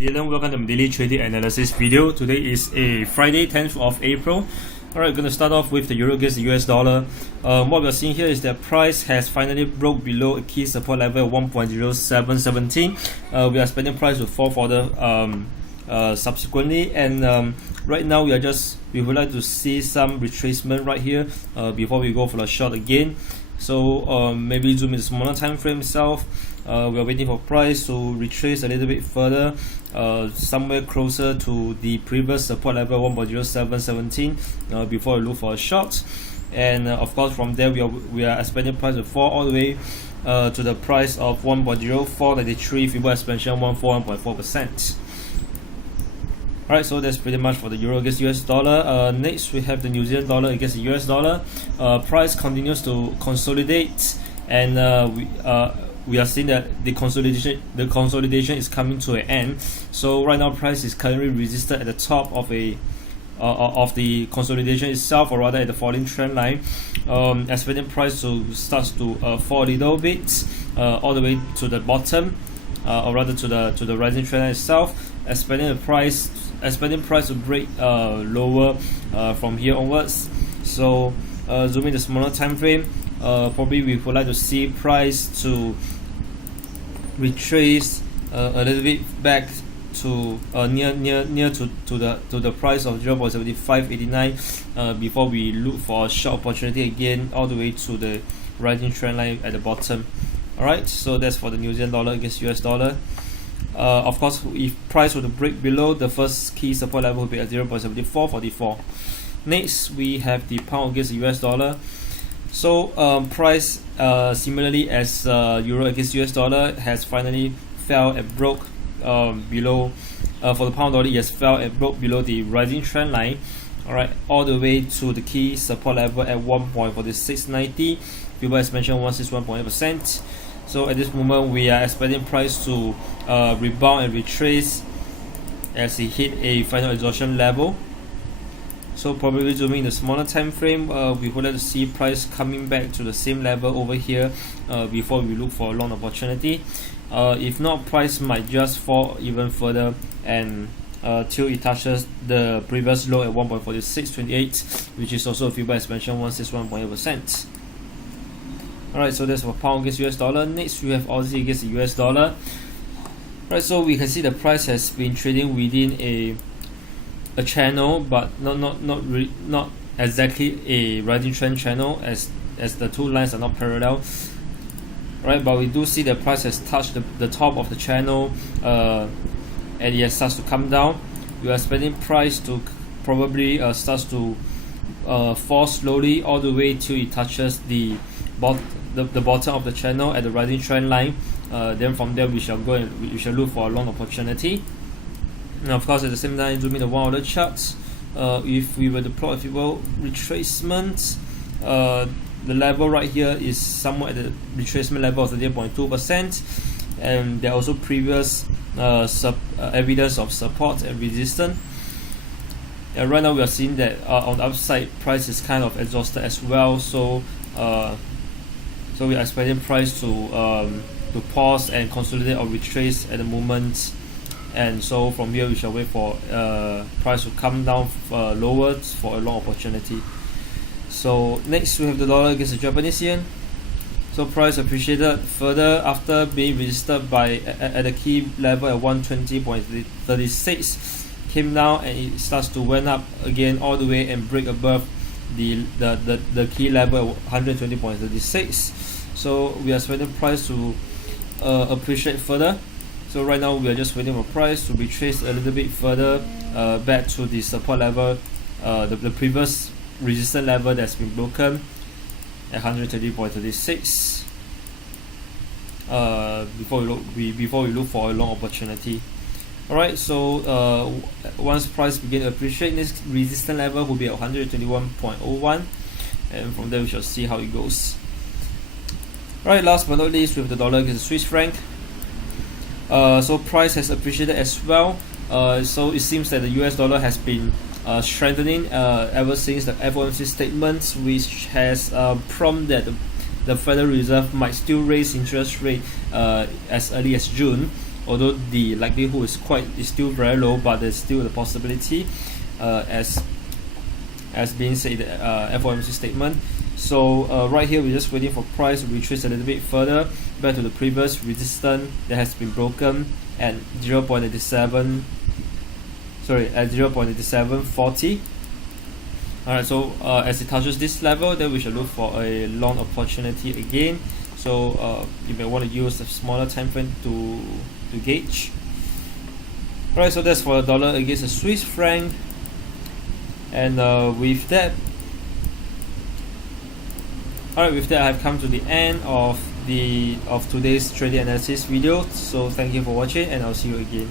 Dylan, welcome to my daily trading analysis video. Today is a Friday, 10th of April. Alright, going to start off with the euro against the US dollar. What we're seeing here is that price has finally broke below a key support level of 1.0717. We are expecting price to fall further subsequently, and right now we would like to see some retracement right here before we go for a short again. So maybe zoom in the smaller time frame itself. We are waiting for price to retrace a little bit further, somewhere closer to the previous support level 1.0717 before we look for a short. And of course from there we are expecting price to fall all the way to the price of 1.0493, Fibonacci expansion 141.4%. Alright, so that's pretty much for the euro against US dollar. Next we have the New Zealand dollar against the US dollar. Price continues to consolidate, and we are seeing that the consolidation is coming to an end. So right now price is currently resisted at the top of the consolidation itself, or rather at the falling trend line. Expecting price to start to fall a little bit all the way to the bottom, or rather to the rising trend line itself. Expecting price to break lower from here onwards. So zooming the smaller time frame, probably we would like to see price to retrace a little bit back to near to the price of 0.7589 before we look for a short opportunity again all the way to the rising trend line at the bottom. Alright, so that's for the New Zealand dollar against US dollar. Of course, if price were to break below, the first key support level will be at 0.7444. Next, we have the pound against the US dollar. So price similarly as euro against US dollar has finally fell and broke below. For the pound dollar, it has fell and broke below the rising trend line. Alright, all the way to the key support level at 1.4690. Fibonacci expansion 161.8%. So at this moment we are expecting price to rebound and retrace as it hit a final exhaustion level. So probably zooming the smaller time frame, we would like to see price coming back to the same level over here before we look for a long opportunity. If not, price might just fall even further and till it touches the previous low at 1.4628, which is also a Fibonacci expansion 161.8%. Alright, so that's for pound against US dollar. Next we have Aussie against the US dollar. Right, so we can see the price has been trading within a channel, but not exactly a rising trend channel, as the two lines are not parallel. Right, but we do see the price has touched the top of the channel and it has starts to come down. We are expecting price to probably starts to fall slowly all the way till it touches the bottom of the channel at the rising trend line. Then from there we shall go and we shall look for a long opportunity. And of course at the same time, zooming the 1 hour charts, if we were to plot, if you will, retracement, the level right here is somewhat at the retracement level of 30.2%, and there are also previous evidence of support and resistance. And right now we are seeing that on the upside price is kind of exhausted as well, so we are expecting price to pause and consolidate or retrace at the moment. And so from here we shall wait for price to come down lower for a long opportunity. So next we have the dollar against the Japanese yen. So price appreciated further after being resisted by at the key level at 120.36, came down and it starts to went up again all the way and break above the key level at 120.36. So we are expecting price to appreciate further. So right now we are just waiting for price to retrace a little bit further back to the support level, the previous resistance level that's been broken at 120.36 before we look for a long opportunity. Alright, so once price begin to appreciate, this resistance level will be at 121.01, and from there we shall see how it goes. Alright, last but not least, with the dollar against the Swiss franc. So price has appreciated as well. So it seems that the US dollar has been strengthening ever since the FOMC statements, which has prompted that the Federal Reserve might still raise interest rate as early as June. although the likelihood is still very low, but there's still the possibility, as being said in the FOMC statement. So right here we're just waiting for price to retrace a little bit further back to the previous resistance that has been broken at 0.87, at 0.8740. Alright, so as it touches this level, then we should look for a long opportunity again. So you may want to use a smaller time frame to gauge. Alright, so that's for the dollar against the Swiss franc. And with that, I've come to the end of today's trading analysis video. So thank you for watching, and I'll see you again.